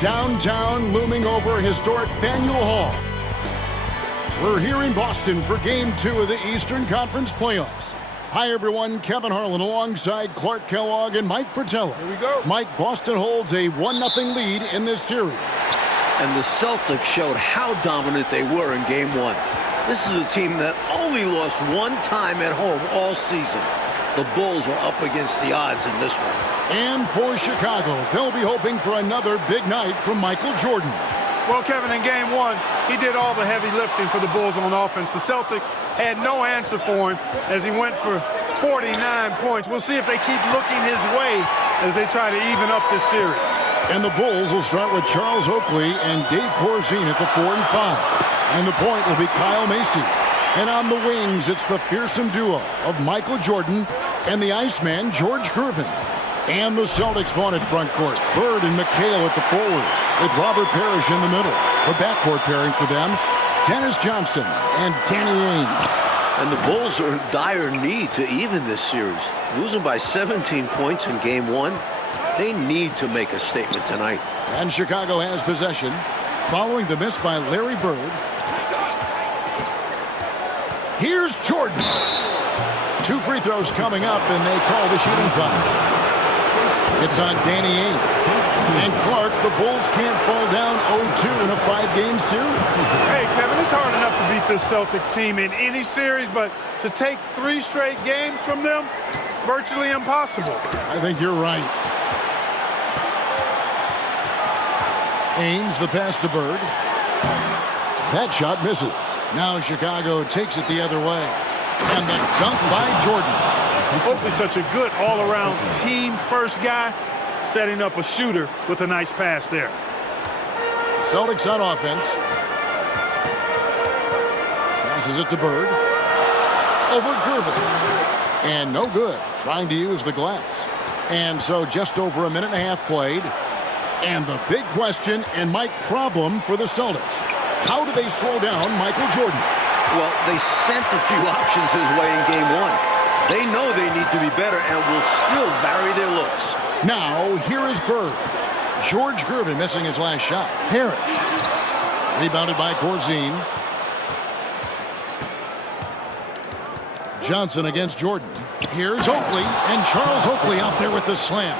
Downtown, looming over historic Faneuil Hall. We're here in Boston for Game 2 of the Eastern Conference Playoffs. Hi, everyone. Kevin Harlan alongside Clark Kellogg and Mike Fratello. Here we go. Mike, Boston holds a 1-0 lead in this series. And the Celtics showed how dominant they were in Game 1. This is a team that only lost one time at home all season. The Bulls are up against the odds in this one. And for Chicago, they'll be hoping for another big night from Michael Jordan. Well, Kevin, in Game 1, he did all the heavy lifting for the Bulls on offense. The Celtics had no answer for him as he went for 49 points. We'll see if they keep looking his way as they try to even up this series. And the Bulls will start with Charles Oakley and Dave Corzine at the 4 and 5. And the point will be Kyle Macy. And on the wings, it's the fearsome duo of Michael Jordan and the Iceman, George Gervin. And the Celtics vaunted front court. Bird and McHale at the forward, with Robert Parrish in the middle. The backcourt pairing for them, Dennis Johnson and Danny Ainge. And the Bulls are in dire need to even this series. Losing by 17 points in Game 1, they need to make a statement tonight. And Chicago has possession, following the miss by Larry Bird. Here's Jordan. 2 free throws coming up, and they call the shooting foul. It's on Danny Ainge. And Clark, the Bulls can't fall down 0-2 in a 5-game series. Hey, Kevin, it's hard enough to beat this Celtics team in any series, but to take 3 straight games from them, virtually impossible. I think you're right. Ainge, the pass to Bird. That shot misses. Now Chicago takes it the other way. And the dunk by Jordan. Oakley's such a good all-around team-first guy, setting up a shooter with a nice pass there. Celtics on offense. Passes it to Bird. Over Gervin. And no good. Trying to use the glass. And so just over a minute and a half played. And the big question and Mike problem for the Celtics. How do they slow down Michael Jordan? Well, they sent a few options his way in Game 1. They know they need to be better and will still vary their looks. Now, here is Bird. George Gervin missing his last shot. Parrish. Rebounded by Corzine. Johnson against Jordan. Here's Oakley, and Charles Oakley out there with the slam.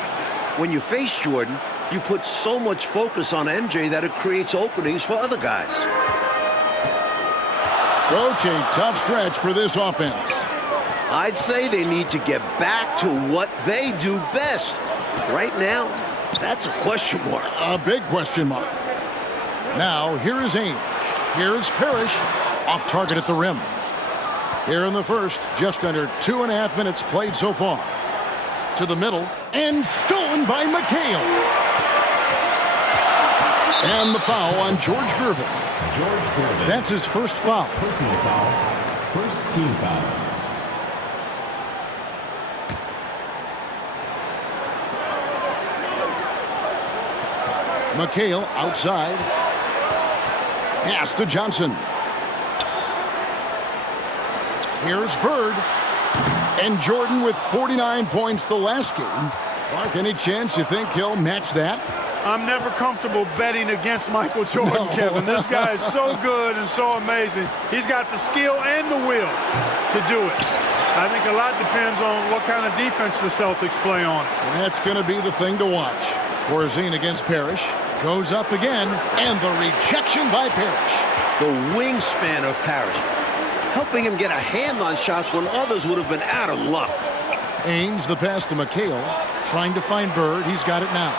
When you face Jordan, you put so much focus on MJ that it creates openings for other guys. Coach, a tough stretch for this offense. I'd say they need to get back to what they do best. Right now, that's a question mark. A big question mark. Now, here is Ainge. Here's Parrish, off target at the rim. Here in the first, just under 2.5 minutes played so far. To the middle, and stolen by McHale. And the foul on George Gervin. George Gervin. That's his first foul. Personal foul. First team foul. McHale outside. Pass to Johnson. Here's Bird. And Jordan with 49 points the last game. Clark, any chance you think he'll match that? I'm never comfortable betting against Michael Jordan, No. Kevin. This guy is so good and so amazing. He's got the skill and the will to do it. I think a lot depends on what kind of defense the Celtics play on. And that's going to be the thing to watch. Corzine against Parrish. Goes up again, and the rejection by Parrish. The wingspan of Parrish, helping him get a hand on shots when others would have been out of luck. Ainge, the pass to McHale, trying to find Bird. He's got it now.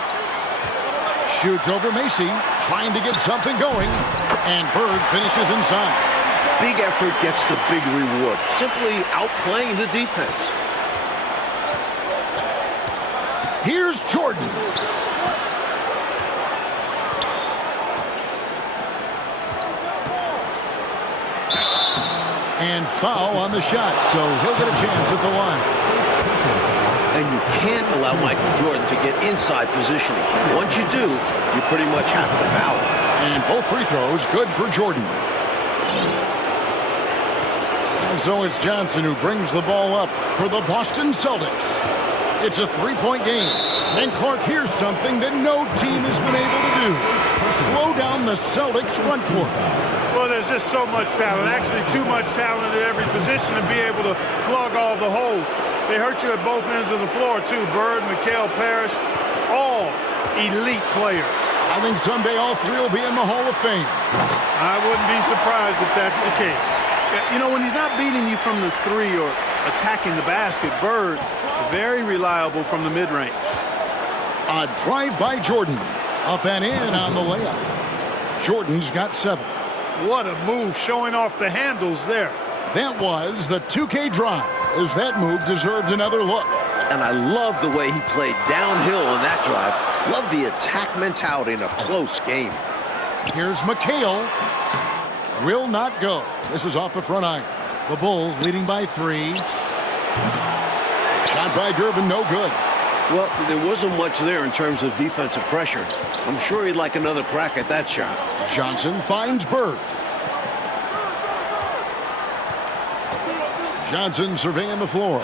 Shoots over Macy, trying to get something going, and Bird finishes inside. Big effort gets the big reward, simply outplaying the defense. Here's Jordan. And foul on the shot, so he'll get a chance at the line. And you can't allow Michael Jordan to get inside positioning. Once you do, you pretty much have to foul. And both free throws good for Jordan. And so it's Johnson who brings the ball up for the Boston Celtics. It's a three-point game. And Clark, here's something that no team has been able to do. Slow down the Celtics front court. Well, there's just so much talent, actually too much talent at every position to be able to plug all the holes. They hurt you at both ends of the floor, too. Bird, Mikal Parrish, all elite players. I think someday all three will be in the Hall of Fame. I wouldn't be surprised if that's the case. You know, when he's not beating you from the three or attacking the basket, Bird, very reliable from the mid-range. A drive by Jordan. Up and in on the layup. Jordan's got 7. What a move, showing off the handles there. That was the 2K drive, as that move deserved another look. And I love the way he played downhill on that drive. Love the attack mentality in a close game. Here's McHale. Will not go. This is off the front iron. The Bulls leading by 3. Shot by Gervin, no good. Well, there wasn't much there in terms of defensive pressure. I'm sure he'd like another crack at that shot. Johnson finds Bird. Johnson surveying the floor.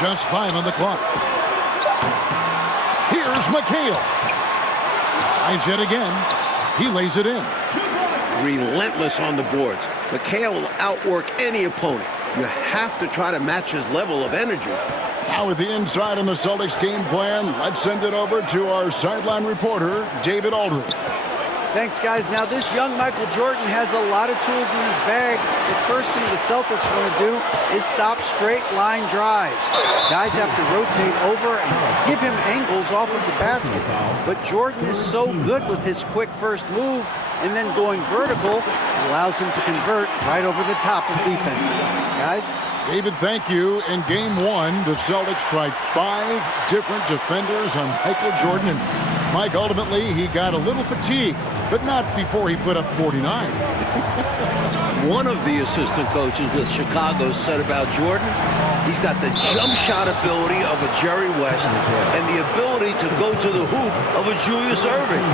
Just 5 on the clock. Here's McHale. Tries yet again. He lays it in. Relentless on the boards. McHale will outwork any opponent. You have to try to match his level of energy. Now with the inside on the Celtics game plan, let's send it over to our sideline reporter, David Aldridge. Thanks, guys. Now, this young Michael Jordan has a lot of tools in his bag. The first thing the Celtics want to do is stop straight line drives. Guys have to rotate over and give him angles off of the basket. But Jordan is so good with his quick first move, and then going vertical allows him to convert right over the top of defenses. Guys? David, thank you. In game 1, the Celtics tried 5 different defenders on Michael Jordan. And Mike, ultimately, he got a little fatigued, but not before he put up 49. One of the assistant coaches with Chicago said about Jordan, he's got the jump shot ability of a Jerry West and the ability to go to the hoop of a Julius Erving.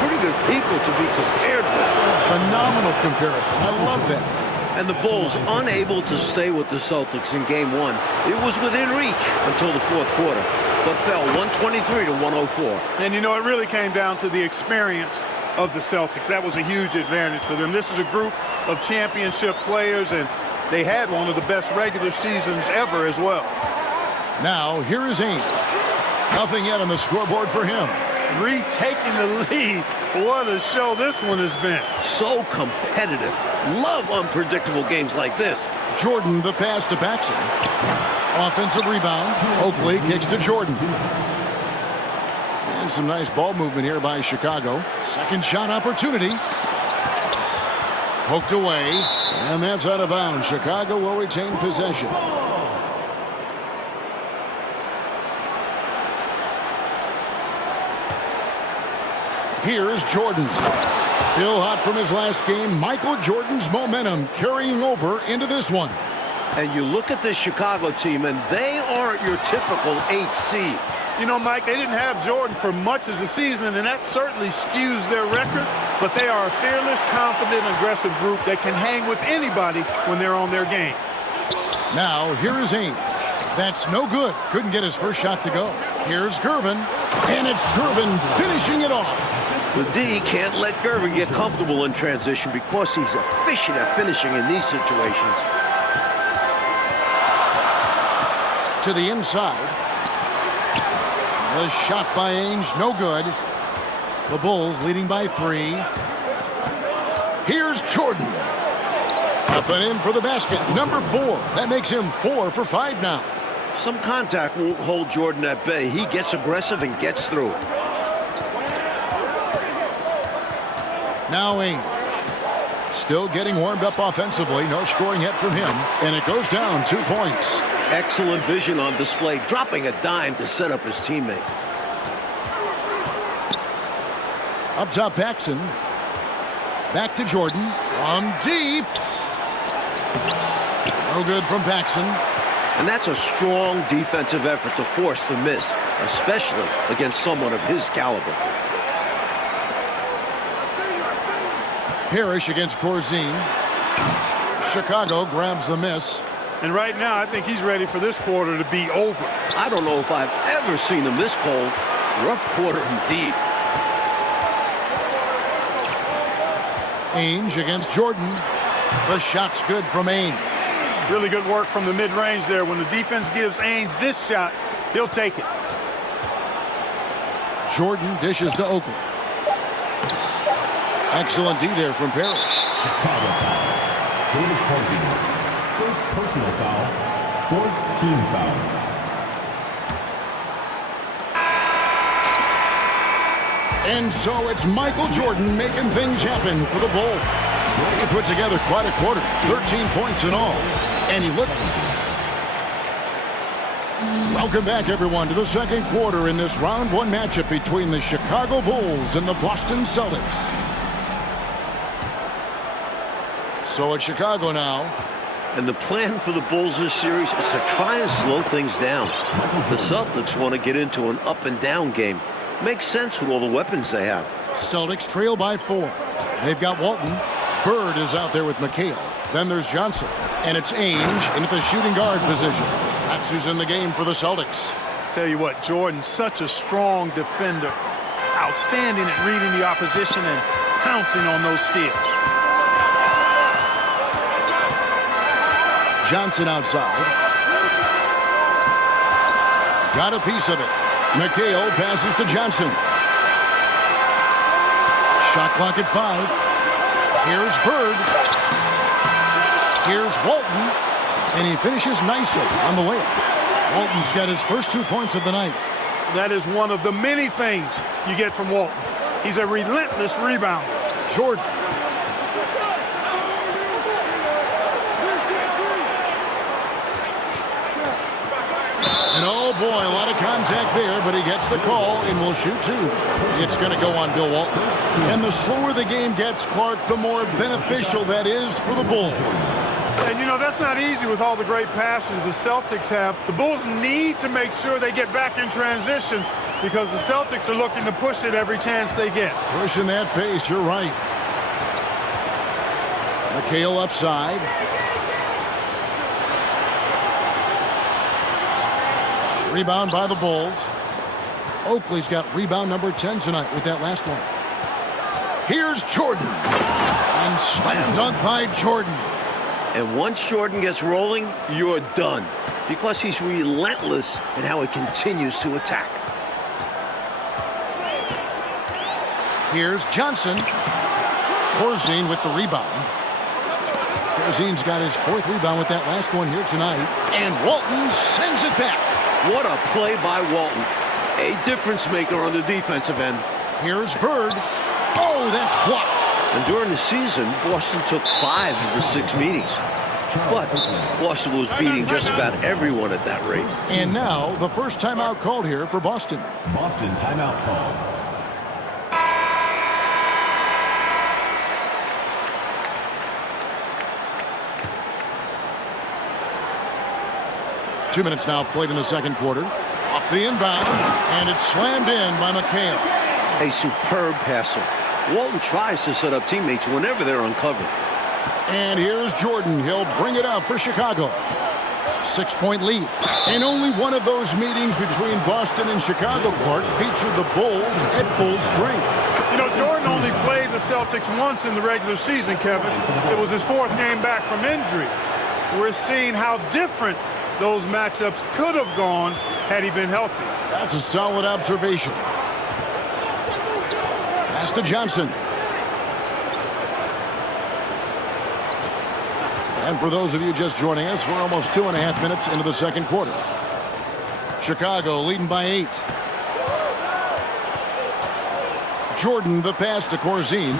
Pretty good people to be compared with. Phenomenal comparison. I love that. And the Bulls unable to stay with the Celtics in game 1. It was within reach until the fourth quarter, but fell 123 to 104. And, you know, it really came down to the experience of the Celtics. That was a huge advantage for them. This is a group of championship players, and they had one of the best regular seasons ever as well. Now, here is Ainge. Nothing yet on the scoreboard for him. Retaking the lead. What a show this one has been. So competitive. Love unpredictable games like this. Jordan, the pass to Paxson. Offensive rebound. Oakley kicks to Jordan. And some nice ball movement here by Chicago. Second shot opportunity. Poked away. And that's out of bounds. Chicago will retain possession. Here's Jordan. Still hot from his last game. Michael Jordan's momentum carrying over into this one. And you look at this Chicago team, and they aren't your typical 8 seed. You know, Mike, they didn't have Jordan for much of the season, and that certainly skews their record. But they are a fearless, confident, aggressive group that can hang with anybody when they're on their game. Now, here is Ainge. That's no good. Couldn't get his first shot to go. Here's Gervin. And it's Gervin finishing it off. The D can't let Gervin get comfortable in transition because he's efficient at finishing in these situations. To the inside. The shot by Ainge, no good. The Bulls leading by 3. Here's Jordan. Up and in for the basket, number 4. That makes him 4 for 5 now. Some contact won't hold Jordan at bay. He gets aggressive and gets through it. Now Ainge. Still getting warmed up offensively. No scoring yet from him. And it goes down 2 points. Excellent vision on display, dropping a dime to set up his teammate. Up top, Paxson. Back to Jordan. From deep. No good from Paxson. And that's a strong defensive effort to force the miss, especially against someone of his caliber. Parrish against Corzine. Chicago grabs the miss. And right now, I think he's ready for this quarter to be over. I don't know if I've ever seen him this cold. Rough quarter indeed. Ainge against Jordan. The shot's good from Ainge. Really good work from the mid-range there. When the defense gives Ainge this shot, he'll take it. Jordan dishes to Oakley. Excellent D there from Parrish. Chicago foul. David Corzine. First personal foul. Fourth team foul. And so it's Michael Jordan making things happen for the Bulls. He put together quite a quarter, 13 points in all. And he looked... Welcome back, everyone, to the second quarter in this round one matchup between the Chicago Bulls and the Boston Celtics. So it's Chicago now. And the plan for the Bulls this series is to try and slow things down. The Celtics want to get into an up-and-down game. Makes sense with all the weapons they have. Celtics trail by 4. They've got Walton. Bird is out there with McHale. Then there's Johnson. And it's Ainge into the shooting guard position. That's who's in the game for the Celtics. Tell you what, Jordan's such a strong defender. Outstanding at reading the opposition and pouncing on those steals. Johnson outside. Got a piece of it. McHale passes to Johnson. Shot clock at 5. Here's Bird. Here's Walton. And he finishes nicely on the layup. Walton's got his first 2 points of the night. That is one of the many things you get from Walton. He's a relentless rebounder. Jordan. And oh boy, a lot of contact there, but he gets the call and will shoot 2. It's going to go on Bill Walton. And the slower the game gets, Clark, the more beneficial that is for the Bulls. And, you know, that's not easy with all the great passes the Celtics have. The Bulls need to make sure they get back in transition because the Celtics are looking to push it every chance they get. Pushing that pace, you're right. McHale upside. Rebound by the Bulls. Oakley's got rebound number 10 tonight with that last one. Here's Jordan. And slam dunk by Jordan. And once Jordan gets rolling, you're done. Because he's relentless in how he continues to attack. Here's Johnson. Corzine with the rebound. Corzine's got his 4th rebound with that last one here tonight. And Walton sends it back. What a play by Walton. A difference maker on the defensive end. Here's Bird. Oh, that's blocked. And during the season, Boston took 5 of the 6 meetings. But Boston was beating just about everyone at that rate. And now, the first timeout called here for Boston. Boston timeout called. Two minutes now played in the second quarter. Off the inbound, and it's slammed in by McHale. A superb passer. Walton tries to set up teammates whenever they're uncovered. And here's Jordan. He'll bring it up for Chicago. 6-point lead. And only one of those meetings between Boston and Chicago, Clark, featured the Bulls at full strength. You know, Jordan only played the Celtics once in the regular season, Kevin. It was his 4th game back from injury. We're seeing how different those matchups could have gone had he been healthy. That's a solid observation. Pass to Johnson. And for those of you just joining us, we're almost 2.5 minutes into the second quarter. Chicago leading by 8. Jordan the pass to Corzine,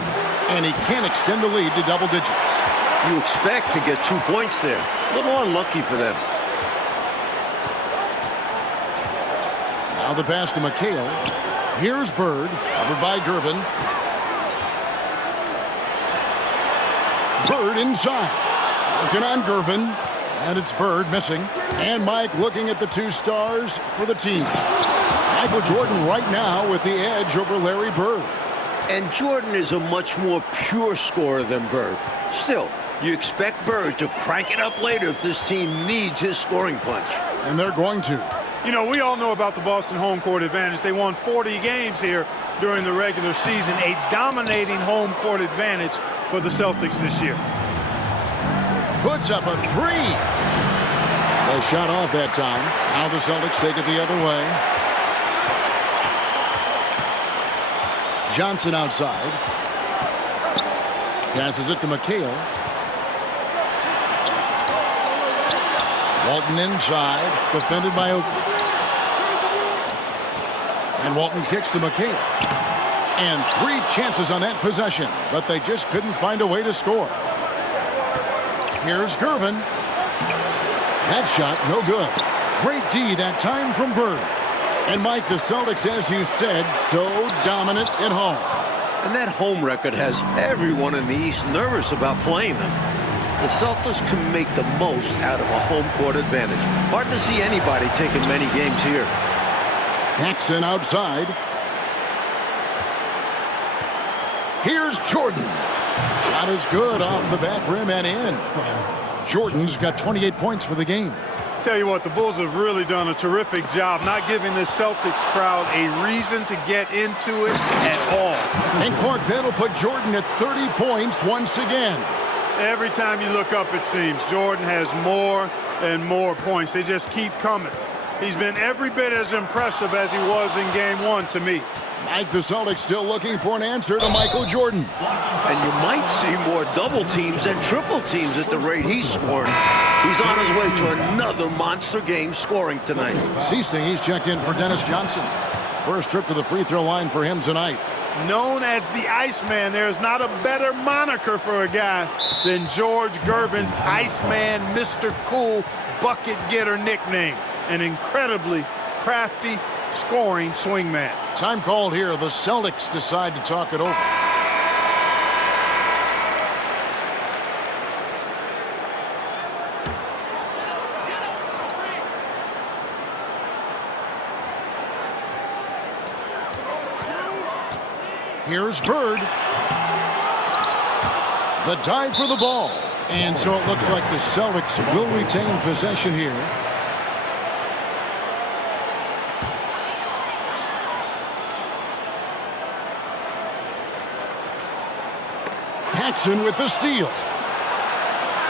and he can't extend the lead to double digits. You expect to get 2 points there. A little unlucky for them. Now the pass to McHale. Here's Bird, covered by Gervin. Bird inside. Working on Gervin. And it's Bird missing. And Mike looking at the 2 stars for the team. Michael Jordan right now with the edge over Larry Bird. And Jordan is a much more pure scorer than Bird. Still, You expect Bird to crank it up later if this team needs his scoring punch. And they're going to. You know, we all know about the Boston home court advantage. They won 40 games here during the regular season. A dominating home court advantage for the Celtics this year. Puts up a three. They shot off that time. Now the Celtics take it the other way. Johnson outside. Passes it to McHale. Walton inside. Defended by Oakley. And Walton kicks to McHale. And 3 chances on that possession, but they just couldn't find a way to score. Here's Gervin. That shot, no good. Great D that time from Bird. And Mike, the Celtics, as you said, so dominant at home. And that home record has everyone in the East nervous about playing them. The Celtics can make the most out of a home court advantage. Hard to see anybody taking many games here. Paxson outside. Here's Jordan. Shot is good off the back rim and in. Jordan's got 28 points for the game. Tell you what, the Bulls have really done a terrific job not giving this Celtics crowd a reason to get into it at all. And Clark, that'll put Jordan at 30 points once again. Every time you look up, it seems, Jordan has more and more points. They just keep coming. He's been every bit as impressive as he was in Game 1 to me. Mike, the Celtics still looking for an answer to Michael Jordan. And you might see more double teams and triple teams at the rate he's scoring. He's on his way to another monster game scoring tonight. Seasting, he's checked in for Dennis Johnson. First trip to the free throw line for him tonight. Known as the Iceman, there's not a better moniker for a guy than George Gervin's Iceman, Mr. Cool bucket getter nickname. An incredibly crafty scoring swingman. Time called here. The Celtics decide to talk it over. Here's Bird. The dive for the ball. And so it looks like the Celtics will retain possession here. Paxson with the steal.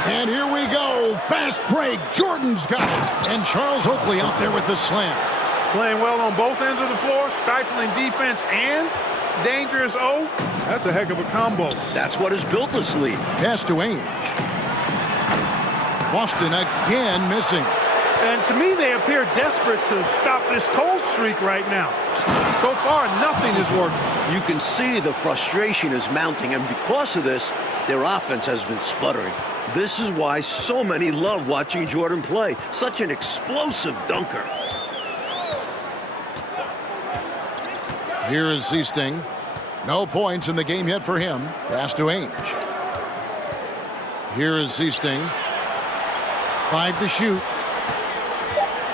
And here we go. Fast break. Jordan's got it. And Charles Oakley out there with the slam. Playing well on both ends of the floor, stifling defense and dangerous O. That's a heck of a combo. That's what has built this lead. Pass to Ainge. Boston again missing. And to me, they appear desperate to stop this cold streak right now. So far, nothing is working. You can see the frustration is mounting, and because of this, their offense has been sputtering. This is why so many love watching Jordan play. Such an explosive dunker. Here is Seasting. No points in the game yet for him. Pass to Ainge. Here is Seasting. 5 to shoot.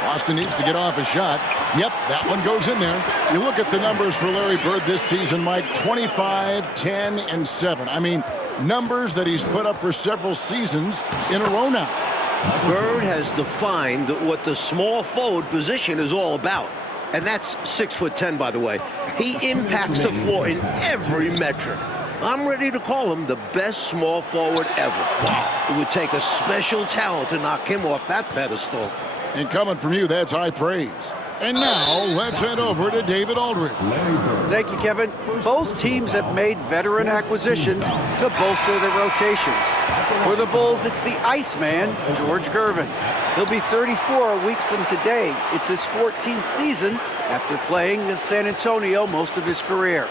Boston needs to get off a shot. Yep, that one goes in there. You look at the numbers for Larry Bird this season, Mike, 25, 10, and 7. I mean, numbers that he's put up for several seasons in a row now. Bird has defined what the small forward position is all about. And that's 6'10", by the way. He impacts the floor in every metric. I'm ready to call him the best small forward ever. Wow. It would take a special talent to knock him off that pedestal. And coming from you, that's high praise. And now, let's head over to David Aldridge. Thank you, Kevin. Both teams have made veteran acquisitions to bolster their rotations. For the Bulls, it's the Iceman, George Gervin. He'll be 34 a week from today. It's his 14th season after playing with San Antonio most of his career.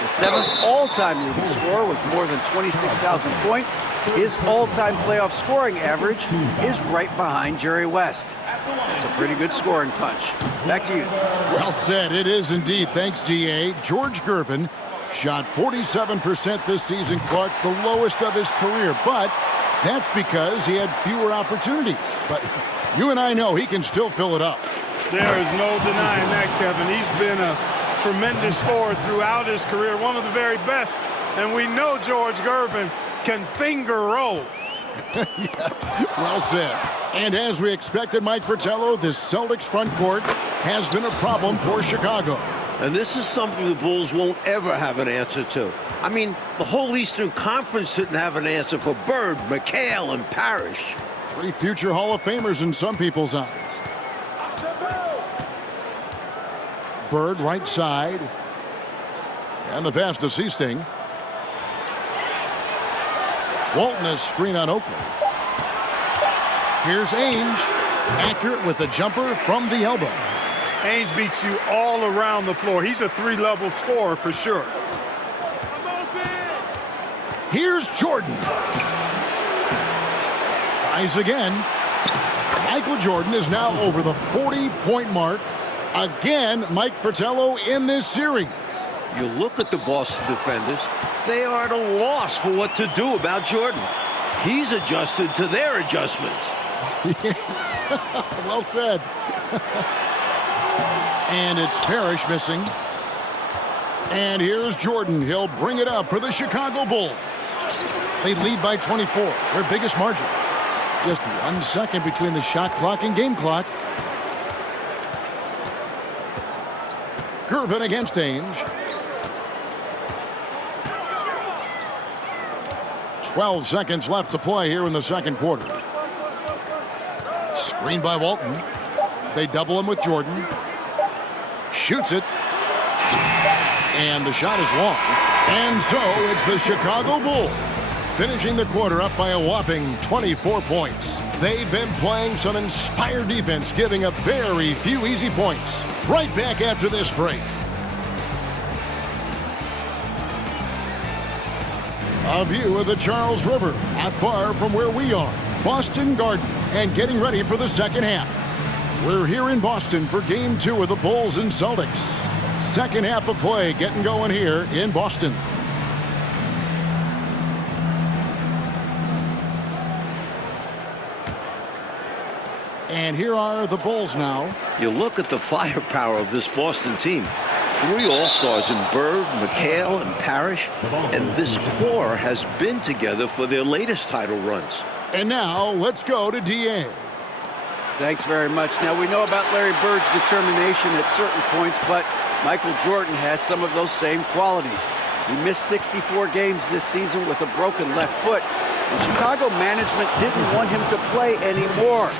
The 7th all-time leading scorer with more than 26,000 points. His all-time playoff scoring average is right behind Jerry West. That's a pretty good scoring punch. Back to you. Well said. It is indeed. Thanks, G.A. George Gervin shot 47% this season, Clark, the lowest of his career. But that's because he had fewer opportunities. But you and I know he can still fill it up. There is no denying that, Kevin. He's been a tremendous scorer throughout his career, one of the very best. And we know George Gervin can finger roll. Yes, well said. And as we expected, Mike Fratello, this Celtics front court has been a problem for Chicago. And this is something the Bulls won't ever have an answer to. I mean, the whole Eastern Conference didn't have an answer for Bird, McHale, and Parrish. 3 future Hall of Famers in some people's eyes. Bird right side. And the pass to Seasting. Walton has screen on Oakley. Here's Ainge. Accurate with the jumper from the elbow. Ainge beats you all around the floor. He's a 3-level scorer for sure. Here's Jordan. Tries again. Michael Jordan is now over the 40-point mark. Again, Mike Fratello in this series. You look at the Boston defenders, they are at a loss for what to do about Jordan. He's adjusted to their adjustments. Yes. Well said. And it's Parrish missing. And here's Jordan. He'll bring it up for the Chicago Bulls. They lead by 24, their biggest margin. Just 1 second between the shot clock and game clock. Gervin against Ainge. 12 seconds left to play here in the second quarter. Screen by Walton. They double him with Jordan. Shoots it. And the shot is long. And so it's the Chicago Bulls finishing the quarter up by a whopping 24 points. They've been playing some inspired defense, giving up very few easy points. Right back after this break. A view of the Charles River, not far from where we are, Boston Garden, and getting ready for the second half. We're here in Boston for Game 2 of the Bulls and Celtics. Second half of play getting going here in Boston. And here are the Bulls now. You look at the firepower of this Boston team. 3 All-Stars in Bird, McHale, and Parrish. And this core has been together for their latest title runs. And now let's go to DA. Thanks very much. Now, we know about Larry Bird's determination at certain points, but Michael Jordan has some of those same qualities. He missed 64 games this season with a broken left foot. And Chicago management didn't want him to play anymore.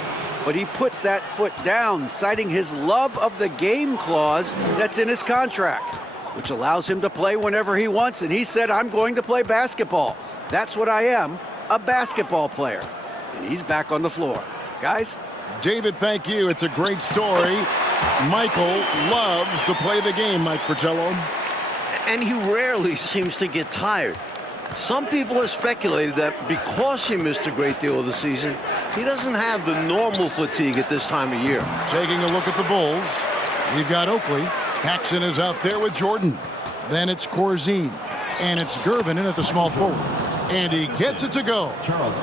But he put that foot down, citing his love of the game clause that's in his contract, which allows him to play whenever he wants. And he said, I'm going to play basketball. That's what I am, a basketball player. And he's back on the floor. Guys? David, thank you. It's a great story. Michael loves to play the game, Mike Fratello. And he rarely seems to get tired. Some people have speculated that because he missed a great deal of the season, he doesn't have the normal fatigue at this time of year. Taking a look at the Bulls, we've got Oakley. Paxson is out there with Jordan. Then it's Corzine. And it's Gervin in at the small forward. And he gets it to go.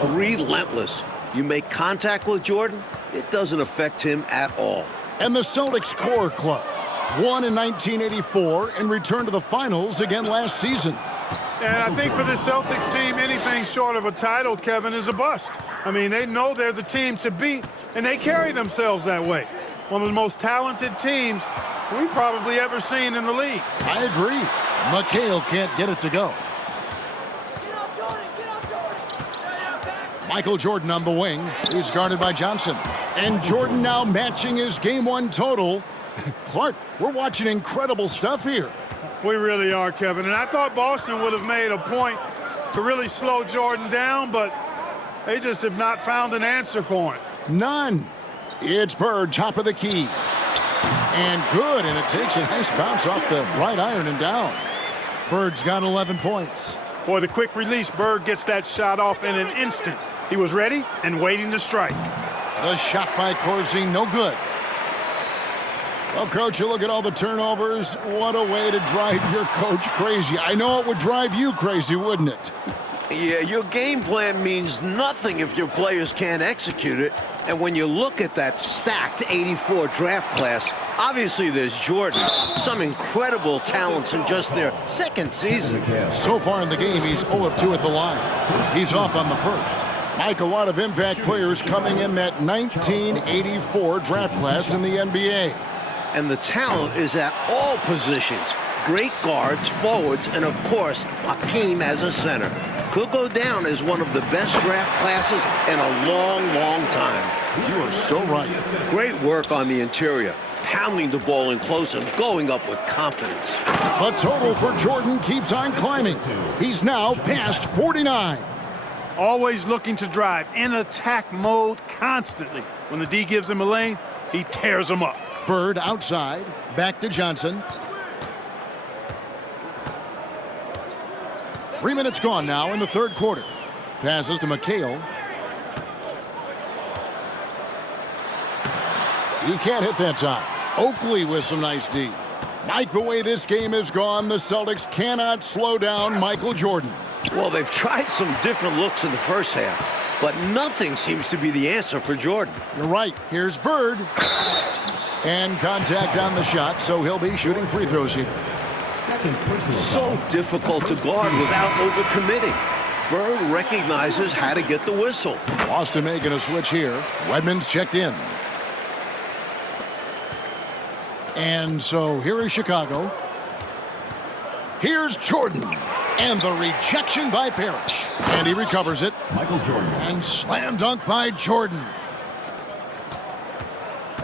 Relentless. You make contact with Jordan, it doesn't affect him at all. And the Celtics core club won in 1984 and returned to the finals again last season. And I think for this Celtics team, anything short of a title, Kevin, is a bust. I mean, they know they're the team to beat, and they carry themselves that way. One of the most talented teams we've probably ever seen in the league. I agree. McHale can't get it to go. Michael Jordan on the wing. He's guarded by Johnson. And Jordan now matching his Game 1 total. Clark, we're watching incredible stuff here. We really are, Kevin. And I thought Boston would have made a point to really slow Jordan down, but they just have not found an answer for him. None. It's Bird, top of the key. And good, and it takes a nice bounce off the right iron and down. Bird's got 11 points. Boy, the quick release, Bird gets that shot off in an instant. He was ready and waiting to strike. The shot by Corzine, no good. Well, Coach, you look at all the turnovers. What a way to drive your coach crazy. I know it would drive you crazy, wouldn't it? Yeah, your game plan means nothing if your players can't execute it. And when you look at that stacked 84 draft class, obviously there's Jordan. Some incredible talents in just their second season. So far in the game, he's 0 of 2 at the line. He's off on the first. Mike, a lot of impact players coming in that 1984 draft class in the NBA. And the talent is at all positions. Great guards, forwards, and of course, Hakeem as a center. Could go down as one of the best draft classes in a long, long time. You are so right. Great work on the interior, pounding the ball in close and going up with confidence. The total for Jordan keeps on climbing. He's now past 49. Always looking to drive in attack mode constantly. When the D gives him a lane, he tears him up. Bird outside, back to Johnson. 3 minutes gone now in the third quarter. Passes to McHale. He can't hit that time. Oakley with some nice D. Mike, the way this game has gone, the Celtics cannot slow down Michael Jordan. Well, they've tried some different looks in the first half, but nothing seems to be the answer for Jordan. You're right. Here's Bird. And contact on the shot, so he'll be shooting free throws here. So difficult to guard without overcommitting. Bird recognizes how to get the whistle. Boston making a switch here. Wedman's checked in. And so here is Chicago. Here's Jordan. And the rejection by Parrish. And he recovers it. Michael Jordan. And slam dunk by Jordan.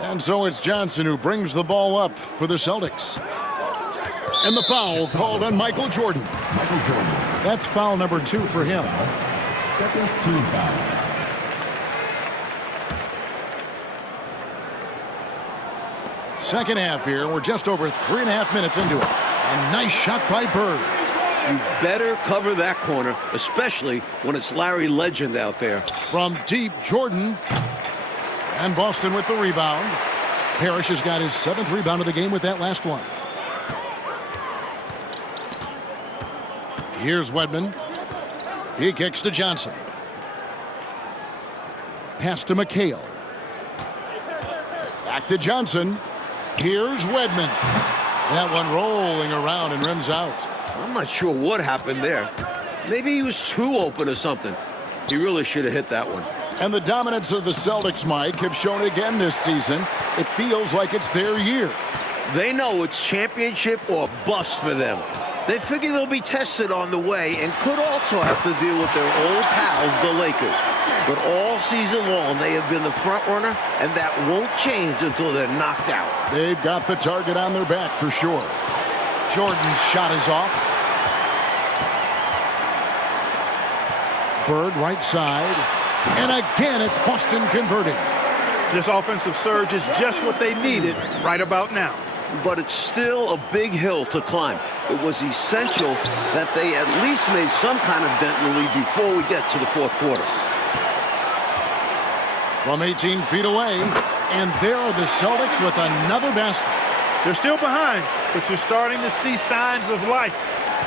And so it's Johnson who brings the ball up for the Celtics. And the foul called on Michael Jordan. Michael Jordan. That's foul number 2 for him. Second team foul. Second half here. We're just over 3.5 minutes into it. A nice shot by Bird. You better cover that corner, especially when it's Larry Legend out there. From deep, Jordan. And Boston with the rebound. Parrish has got his 7th rebound of the game with that last one. Here's Wedman. He kicks to Johnson. Pass to McHale. Back to Johnson. Here's Wedman. That one rolling around and rims out. I'm not sure what happened there. Maybe he was too open or something. He really should have hit that one. And the dominance of the Celtics, Mike, have shown again this season. It feels like it's their year. They know it's championship or bust for them. They figure they'll be tested on the way and could also have to deal with their old pals, the Lakers. But all season long, they have been the front runner, and that won't change until they're knocked out. They've got the target on their back for sure. Jordan's shot is off. Bird right side. And again, it's Boston converting. This offensive surge is just what they needed right about now. But it's still a big hill to climb. It was essential that they at least made some kind of dent in the lead before we get to the fourth quarter. From 18 feet away, and there are the Celtics with another basket. They're still behind, but you're starting to see signs of life.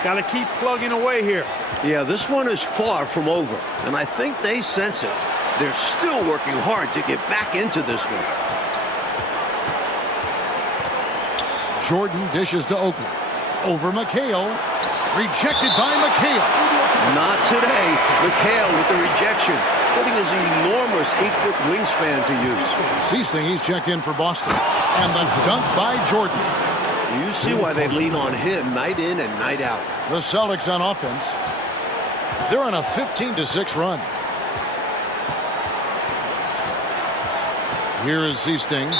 Got to keep plugging away here. Yeah, this one is far from over, and I think they sense it. They're still working hard to get back into this one. Jordan dishes to Oakley. Over McHale. Rejected by McHale. Not today. McHale with the rejection, putting his enormous 8-foot wingspan to use. Seasting, he's checked in for Boston. And the dunk by Jordan. You see why they lean on him night in and night out. The Celtics on offense. They're on a 15-6 run. Here is Seasting.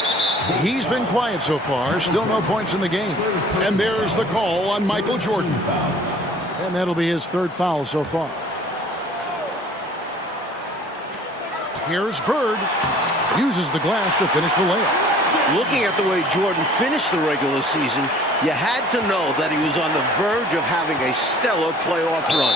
He's been quiet so far. Still no points in the game. And there's the call on Michael Jordan. And that'll be his 3rd foul so far. Here's Bird. Uses the glass to finish the layup. Looking at the way Jordan finished the regular season, you had to know that he was on the verge of having a stellar playoff run.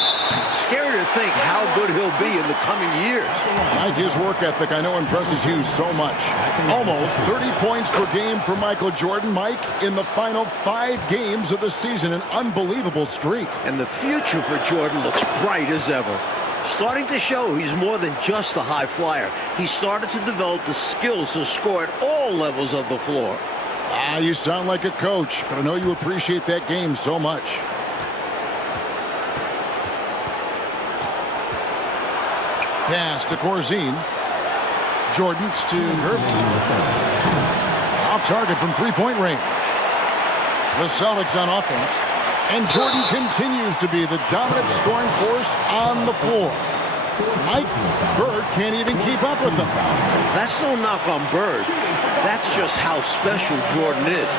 Scary to think how good he'll be in the coming years. Mike, his work ethic, I know, impresses you so much. Almost 30 points per game for Michael Jordan. Mike, in the final 5 games of the season, an unbelievable streak. And the future for Jordan looks bright as ever. Starting to show he's more than just a high flyer. He started to develop the skills to score at all levels of the floor. Ah, you sound like a coach, but I know you appreciate that game so much. Pass to Corzine. Jordan to Irving. Off target from three-point range. The Celtics on offense. And Jordan continues to be the dominant scoring force on the floor. Mike, Bird can't even keep up with them. That's no knock on Bird. That's just how special Jordan is.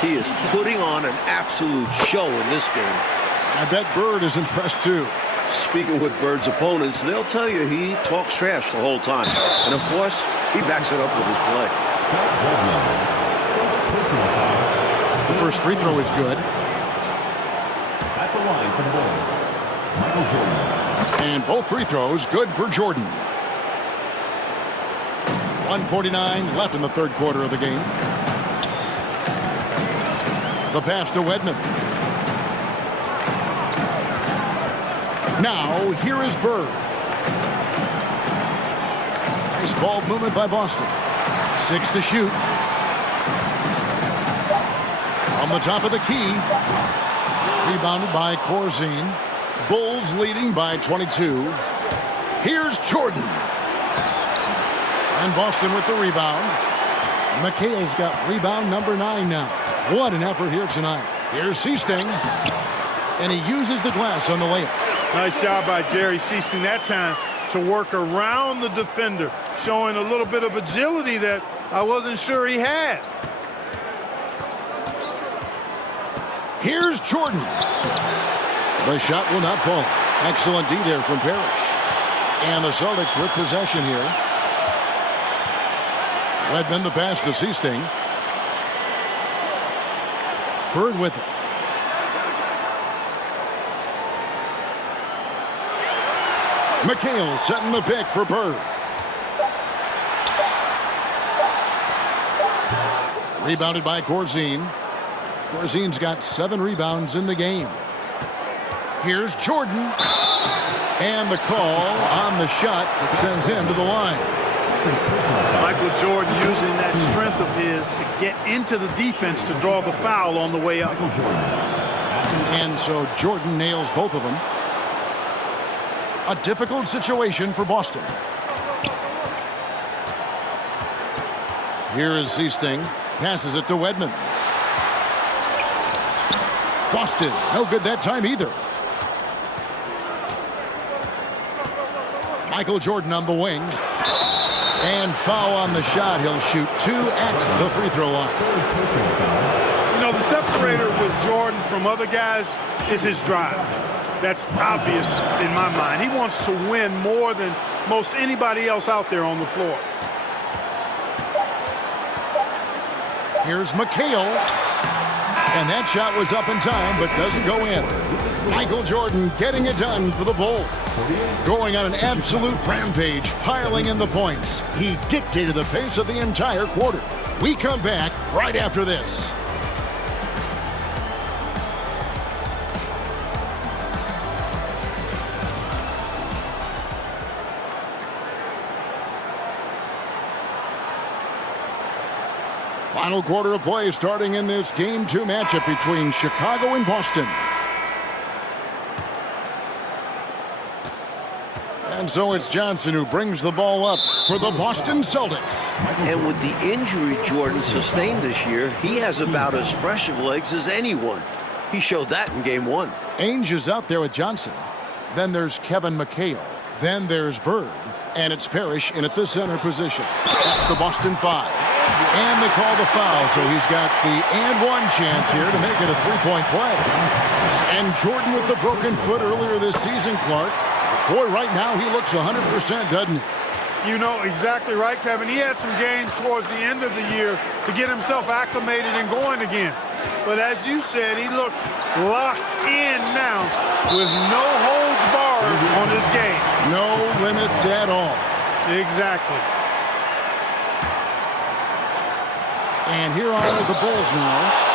He is putting on an absolute show in this game. I bet Bird is impressed too. Speaking with Bird's opponents, they'll tell you he talks trash the whole time. And of course, he backs it up with his play. The first free throw is good. At the line for the Bulls, Michael Jordan. And both free throws good for Jordan. 1:49 left in the third quarter of the game. The pass to Wedman. Now, here is Bird. Nice ball movement by Boston. 6 to shoot. On the top of the key. Rebounded by Corzine. Bulls leading by 22. Here's Jordan. And Boston with the rebound. McHale's got rebound number 9 now. What an effort here tonight. Here's Seasting. And he uses the glass on the layup. Nice job by Jerry Seasting that time to work around the defender, showing a little bit of agility that I wasn't sure he had. Here's Jordan. The shot will not fall. Excellent D there from Parrish. And the Celtics with possession here. Redmond the pass to Seasting. Bird with it. McHale setting the pick for Bird. Rebounded by Corzine. Corzine's got 7 rebounds in the game. Here's Jordan. And the call on the shot that sends him to the line. Michael Jordan using that strength of his to get into the defense to draw the foul on the way up. And so Jordan nails both of them. A difficult situation for Boston. Here is Seasting. Passes it to Wedman. Boston, no good that time either. Michael Jordan on the wing. And foul on the shot. He'll shoot 2 at the free throw line. You know, the separator with Jordan from other guys is his drive. That's obvious in my mind. He wants to win more than most anybody else out there on the floor. Here's McHale. And that shot was up in time, but doesn't go in. Michael Jordan getting it done for the Bulls. Going on an absolute rampage, piling in the points. He dictated the pace of the entire quarter. We come back right after this. Final quarter of play starting in this Game 2 matchup between Chicago and Boston. And so it's Johnson who brings the ball up for the Boston Celtics. And with the injury Jordan sustained this year, he has about as fresh of legs as anyone. He showed that in Game 1. Ainge is out there with Johnson. Then there's Kevin McHale. Then there's Bird. And it's Parrish in at the center position. It's the Boston 5. And they call the foul, so he's got the and one chance here to make it a three-point play. And Jordan with the broken foot earlier this season, Clark. Boy, right now he looks 100%, doesn't he? You know exactly right, Kevin. He had some games towards the end of the year to get himself acclimated and going again. But as you said, he looks locked in now with no holds barred on his game. No limits at all. Exactly. And here are the Bulls now.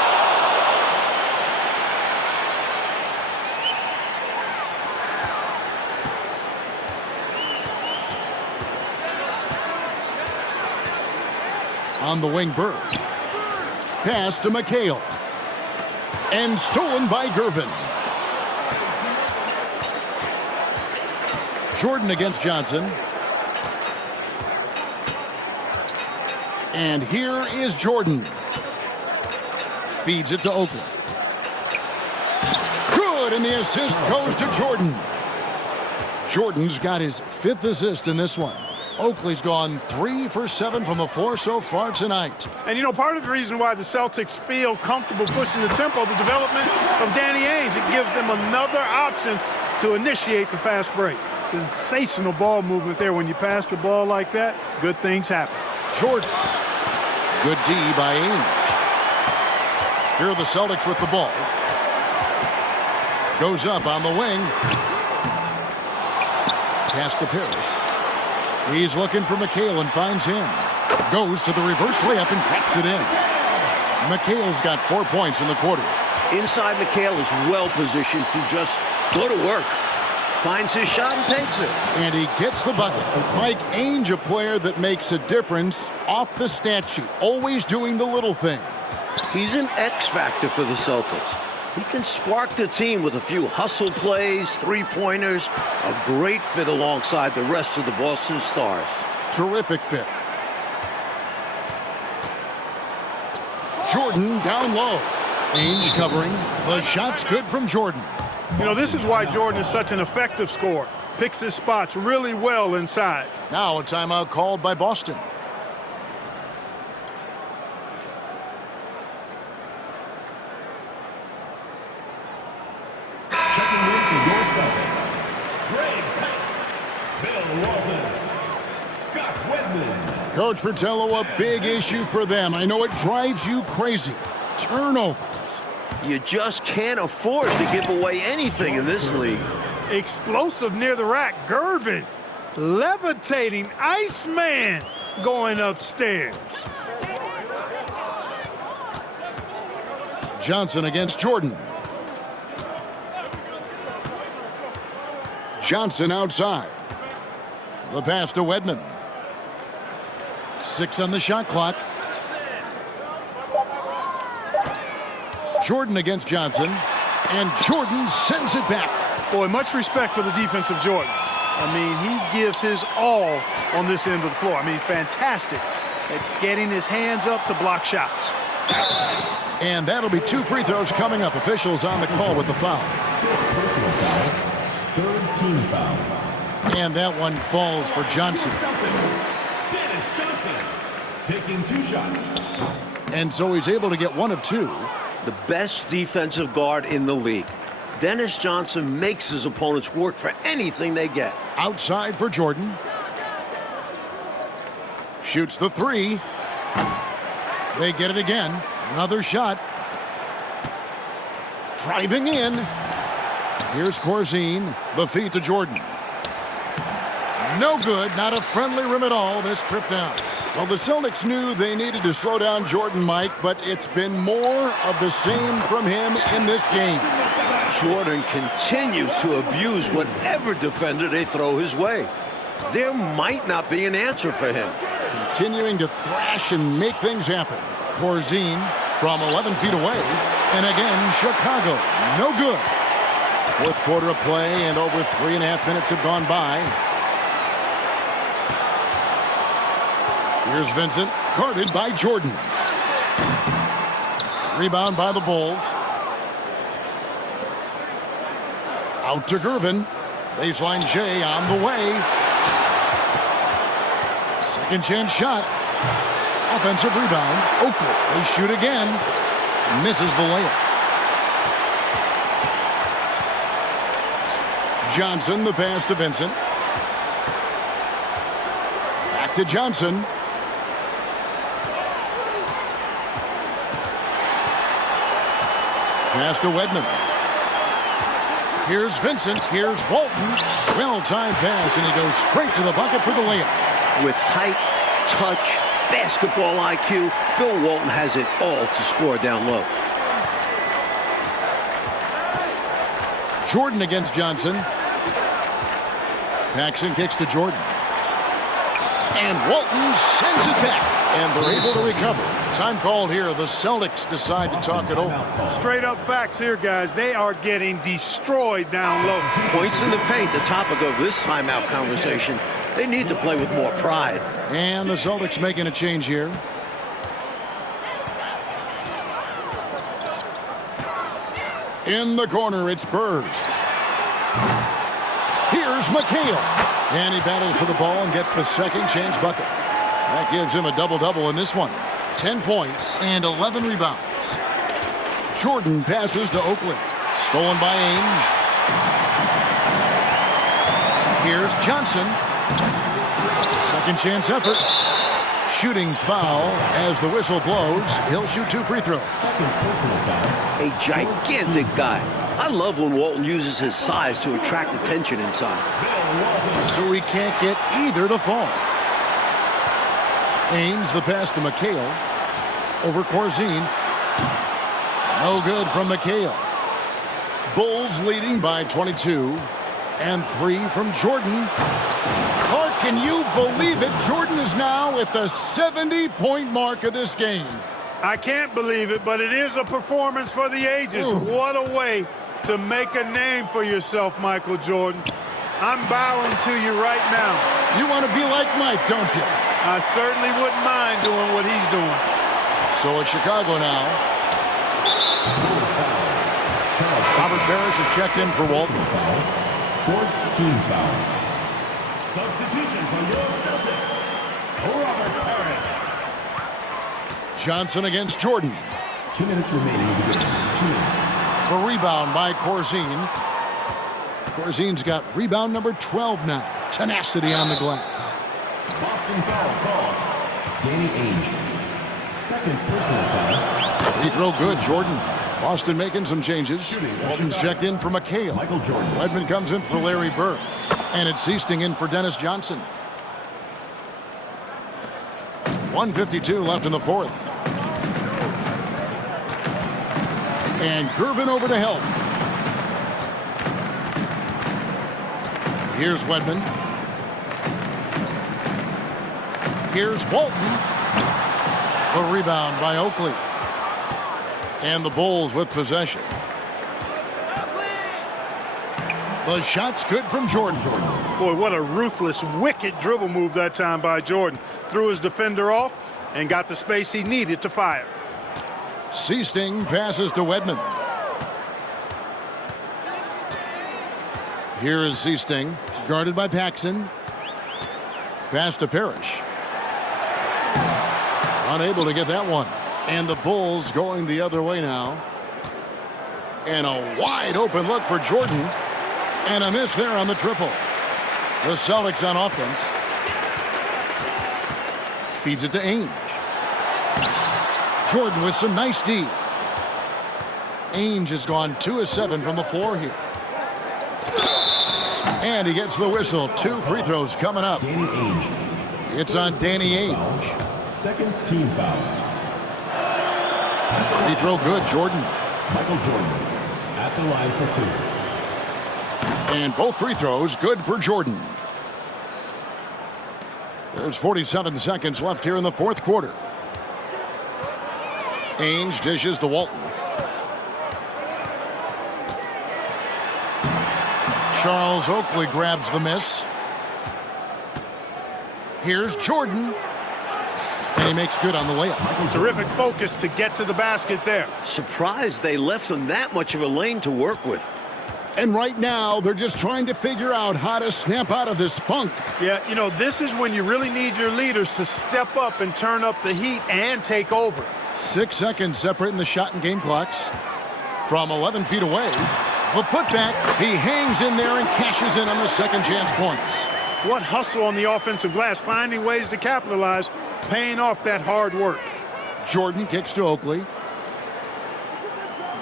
On the wing, Bird. Pass to McHale. And stolen by Gervin. Jordan against Johnson. And here is Jordan. Feeds it to Oakley. Good, and the assist goes to Jordan. Jordan's got his 5th assist in this one. Oakley's gone 3 for 7 from the floor so far tonight. And, you know, part of the reason why the Celtics feel comfortable pushing the tempo, the development of Danny Ainge, it gives them another option to initiate the fast break. Sensational ball movement there. When you pass the ball like that, good things happen. Jordan. Good D by Ainge. Here are the Celtics with the ball. Goes up on the wing. Pass to Paris. He's looking for McHale and finds him. Goes to the reverse layup and taps it in. McHale's got 4 points in the quarter. Inside, McHale is well positioned to just go to work. Finds his shot and takes it. And he gets the bucket. Mike Ainge, a player that makes a difference off the stat sheet. Always doing the little things. He's an X factor for the Celtics. He can spark the team with a few hustle plays, three-pointers, a great fit alongside the rest of the Boston Stars. Terrific fit. Jordan down low. Ainge covering. The shot's good from Jordan. You know, this is why Jordan is such an effective scorer. Picks his spots really well inside. Now a timeout called by Boston. Checking in for your Celtics. Greg Pike, Bill Walton, Scott Wedman. Coach Fratello, a big issue for them. I know it drives you crazy. Turnovers. You just can't afford to give away anything in this league. Explosive near the rack. Gervin levitating. Iceman going upstairs. Johnson against Jordan. Johnson outside. The pass to Wedman. 6 on the shot clock. Jordan against Johnson. And Jordan sends it back. Boy, much respect for the defense of Jordan. I mean, he gives his all on this end of the floor. I mean, fantastic at getting his hands up to block shots. And that'll be 2 free throws coming up. Officials on the call with the foul. Personal foul. 3rd team foul. And that one falls for Johnson. Dennis Johnson taking 2 shots. And so he's able to get 1 of 2. The best defensive guard in the league. Dennis Johnson makes his opponents work for anything they get. Outside for Jordan. Shoots the 3. They get it again. Another shot. Driving in. Here's Corzine. The feed to Jordan. No good. Not a friendly rim at all. This trip down. Well, the Celtics knew they needed to slow down Jordan, Mike, but it's been more of the same from him in this game. Jordan continues to abuse whatever defender they throw his way. There might not be an answer for him. Continuing to thrash and make things happen. Corzine from 11 feet away. And again, Chicago. No good. 4th quarter of play, and over 3.5 minutes have gone by. Here's Vincent, guarded by Jordan. Rebound by the Bulls. Out to Gervin. Baseline J on the way. Second chance shot. Offensive rebound. Oakley. They shoot again. Misses the layup. Johnson, the pass to Vincent. Back to Johnson. Pass to Wedman. Here's Vincent. Here's Walton. Well-timed pass, and he goes straight to the bucket for the layup. With height, touch, basketball IQ, Bill Walton has it all to score down low. Jordan against Johnson. Paxson kicks to Jordan. And Walton sends it back. And they're able to recover. Time called here. The Celtics decide to talk it over. Straight up facts here, guys. They are getting destroyed down low. Points in the paint, the topic of this timeout conversation. They need to play with more pride. And the Celtics making a change here. In the corner, it's Bird. Here's McHale. And he battles for the ball and gets the second chance bucket. That gives him a double-double in this one. 10 points and 11 rebounds. Jordan passes to Oakley. Stolen by Ainge. Here's Johnson. Second chance effort. Shooting foul as the whistle blows. He'll shoot 2 free throws. A gigantic guy. I love when Walton uses his size to attract attention inside. So he can't get either to fall. Ainge the pass to McHale. Over Corzine. No good from McHale. Bulls leading by 22. And 3 from Jordan. Clark, can you believe it? Jordan is now at the 70-point mark of this game. I can't believe it, but it is a performance for the ages. Ooh. What a way to make a name for yourself, Michael Jordan. I'm bowing to you right now. You want to be like Mike, don't you? I certainly wouldn't mind doing what he's doing. So it's Chicago now. Robert Parrish is checked in for Walton. 4th team foul. Substitution for your Celtics, Robert Parrish. Johnson against Jordan. 2 minutes remaining in the game. 2 minutes. The rebound by Corzine. Corzine's got rebound number 12 now. Tenacity on the glass. Boston foul called. Danny Ainge. 2nd personal foul. Free throw good, Jordan. Boston making some changes. Walton's checked in for McHale. Michael Jordan. Wedman comes in for Larry Bird. And it's Easting in for Dennis Johnson. 1:52 left in the 4th. And Gervin over to help. Here's Wedman. Here's Walton. The rebound by Oakley. And the Bulls with possession. The shot's good from Jordan. Boy, what a ruthless, wicked dribble move that time by Jordan. Threw his defender off and got the space he needed to fire. Seasting passes to Wedman. Here is Seasting, guarded by Paxson. Pass to Parrish. Unable to get that one. And the Bulls going the other way now. And a wide open look for Jordan. And a miss there on the triple. The Celtics on offense. Feeds it to Ainge. Jordan with some nice D. Ainge has gone 2 of 7 from the floor here. And he gets the whistle. 2 free throws coming up. Danny Ainge. It's on Danny Ainge. 2nd team foul. Free throw good, Jordan. Michael Jordan at the line for 2. And both free throws good for Jordan. There's 47 seconds left here in the 4th quarter. Ainge dishes to Walton. Charles Oakley grabs the miss. Here's Jordan. And he makes good on the layup. Terrific focus to get to the basket there. Surprised they left him that much of a lane to work with. And right now, they're just trying to figure out how to snap out of this funk. Yeah, you know, this is when you really need your leaders to step up and turn up the heat and take over. 6 seconds separating the shot and game clocks. From 11 feet away, the putback, he hangs in there and cashes in on the second chance points. What hustle on the offensive glass, finding ways to capitalize, paying off that hard work. Jordan kicks to Oakley.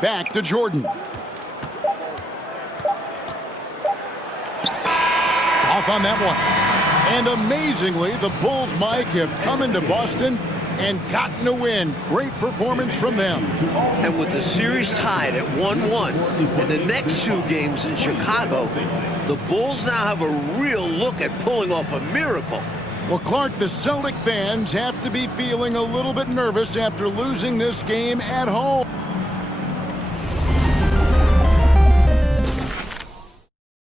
Back to Jordan. Off on that one. And amazingly, the Bulls, Mike, have come into Boston and gotten a win. Great performance from them. And with the series tied at 1-1 and the next 2 games in Chicago, the Bulls now have a real look at pulling off a miracle. Well, Clark, the Celtic fans have to be feeling a little bit nervous after losing this game at home.